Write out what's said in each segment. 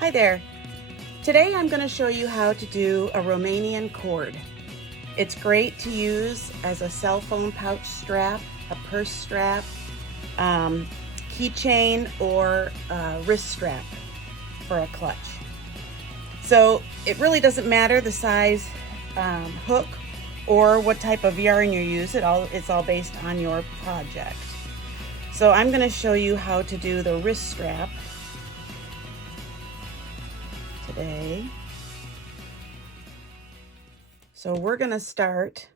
Hi there. Today I'm going to show you how to do a Romanian cord. It's great to use as a cell phone pouch strap, a purse strap, keychain, or a wrist strap for a clutch. So it really doesn't matter the size hook or what type of yarn you use. It's all based on your project. So I'm going to show you how to do the wrist strap today. So we're going to start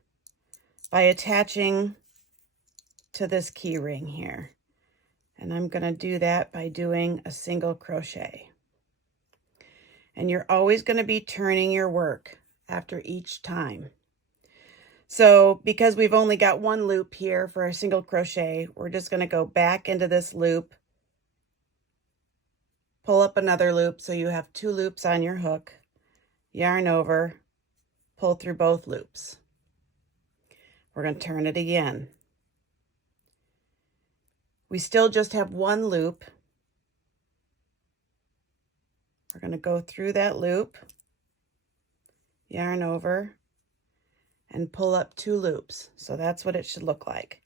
by attaching to this key ring here. And I'm going to do that by doing a single crochet. And you're always going to be turning your work after each time. So because we've only got one loop here for a single crochet, we're just going to go back into this loop, pull up another loop so you have two loops on your hook, yarn over, pull through both loops. We're going to turn it again. We still just have one loop. We're going to go through that loop, yarn over, and pull up two loops. So that's what it should look like.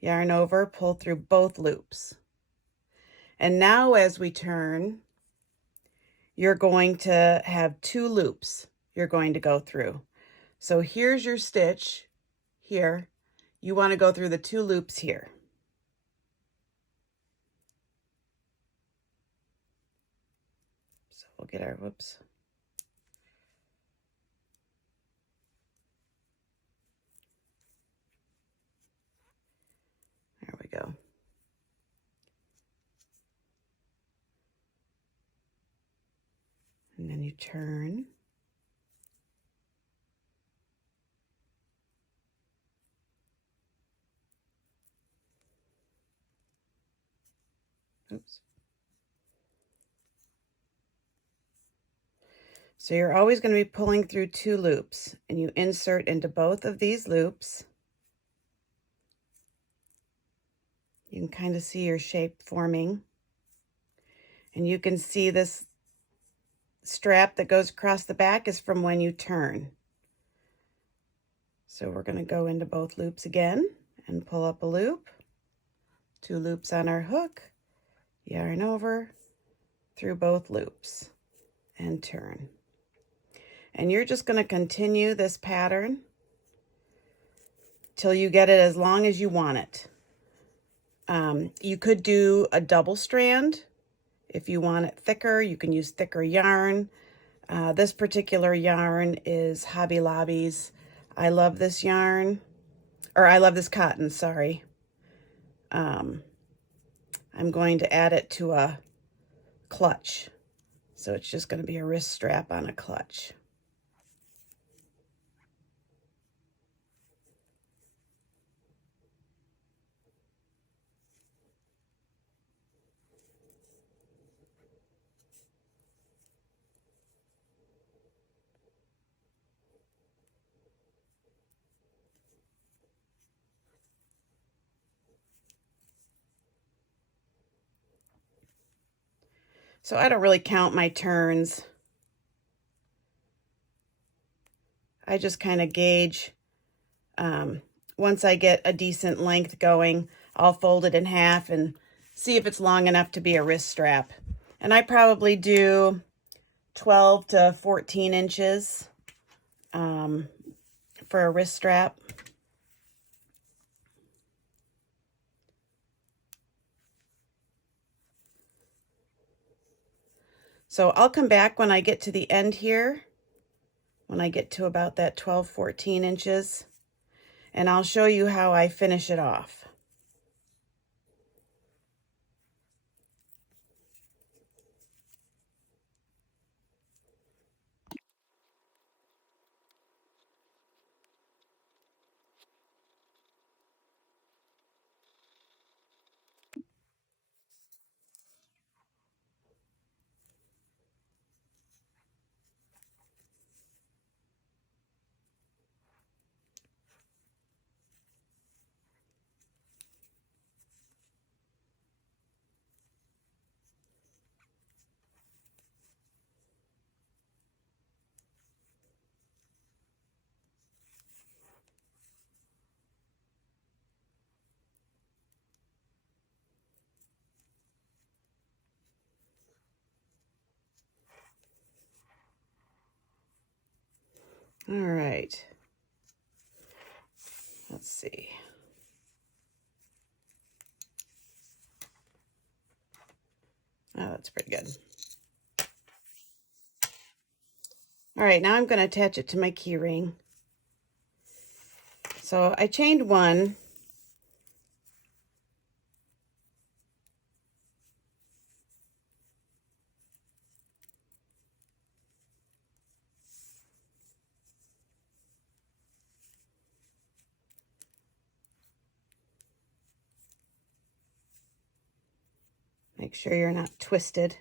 Yarn over, pull through both loops. And now as we turn, you're going to have two loops you're going to go through. So here's your stitch here. You want to go through the two loops here. So we'll get our, whoops. There we go. And then you turn. Oops. So you're always going to be pulling through two loops, and you insert into both of these loops. You can kind of see your shape forming. And you can see this strap that goes across the back is from when you turn. So we're going to go into both loops again and pull up a loop, two loops on our hook, yarn over through both loops and turn. And you're just going to continue this pattern till you get it as long as you want it. You could do a double strand. If you want it thicker, you can use thicker yarn. This particular yarn is Hobby Lobby's. I love this yarn, or I love this cotton, sorry. I'm going to add it to a clutch. So it's just going to be a wrist strap on a clutch. So I don't really count my turns. I just kind of gauge. Once I get a decent length going, I'll fold it in half and see if it's long enough to be a wrist strap. And I probably do 12 to 14 inches for a wrist strap. So I'll come back when I get to the end here, when I get to about that 12, 14 inches, and I'll show you how I finish it off. All right. Let's see. Oh, that's pretty good. All right, now I'm going to attach it to my key ring. So I chained one. Make sure you're not twisted.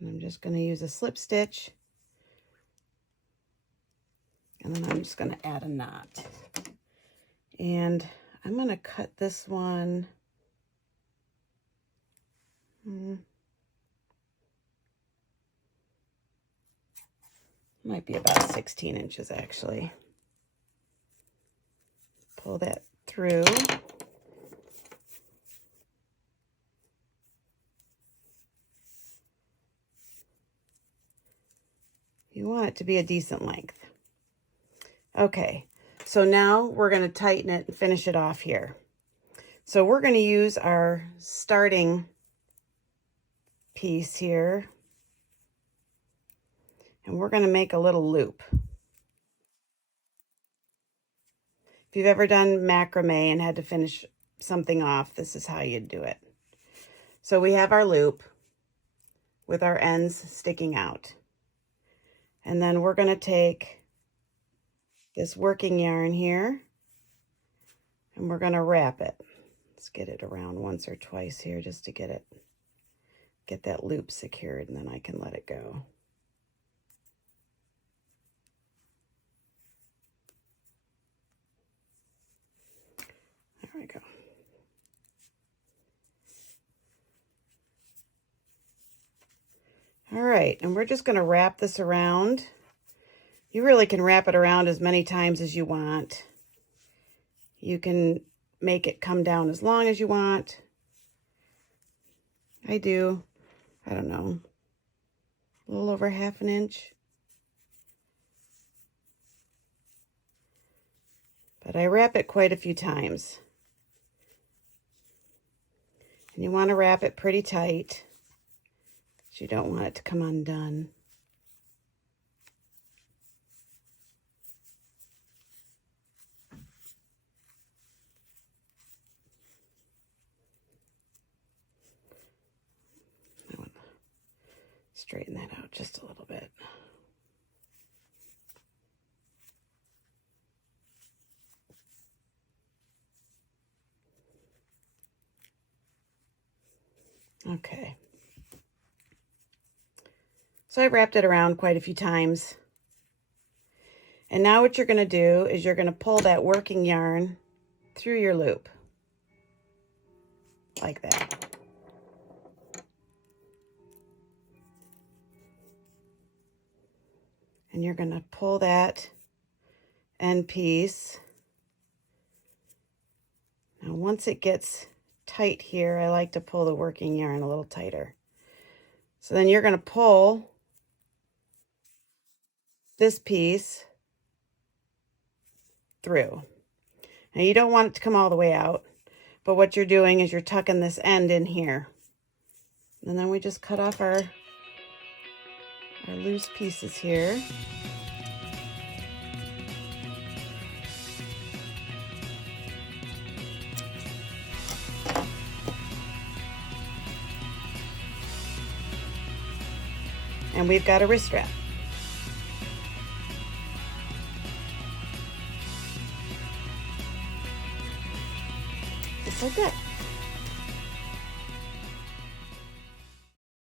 And I'm just going to use a slip stitch. And then I'm just going to add a knot. And I'm going to cut this one. Might be about 16 inches actually. Pull that through. You want it to be a decent length. Okay, so now we're going to tighten it and finish it off here. So we're going to use our starting piece here, and we're going to make a little loop. If you've ever done macrame and had to finish something off, this is how you'd do it. So we have our loop with our ends sticking out. And then we're going to take this working yarn here and we're going to wrap it. Let's get it around once or twice here just to get that loop secured, and then I can let it go. There we go. All right, and we're just going to wrap this around. You really can wrap it around as many times as you want. You can make it come down as long as you want. I don't know, a little over 1/2 inch. But I wrap it quite a few times. And you want to wrap it pretty tight. You don't want it to come undone. I want to straighten that out just a little bit. Okay. So I wrapped it around quite a few times. And now what you're going to do is you're going to pull that working yarn through your loop. Like that. And you're going to pull that end piece. Now once it gets tight here, I like to pull the working yarn a little tighter. So then you're going to pull this piece through. Now you don't want it to come all the way out, but what you're doing is you're tucking this end in here. And then we just cut off our loose pieces here. And we've got a wrist strap. Just like that.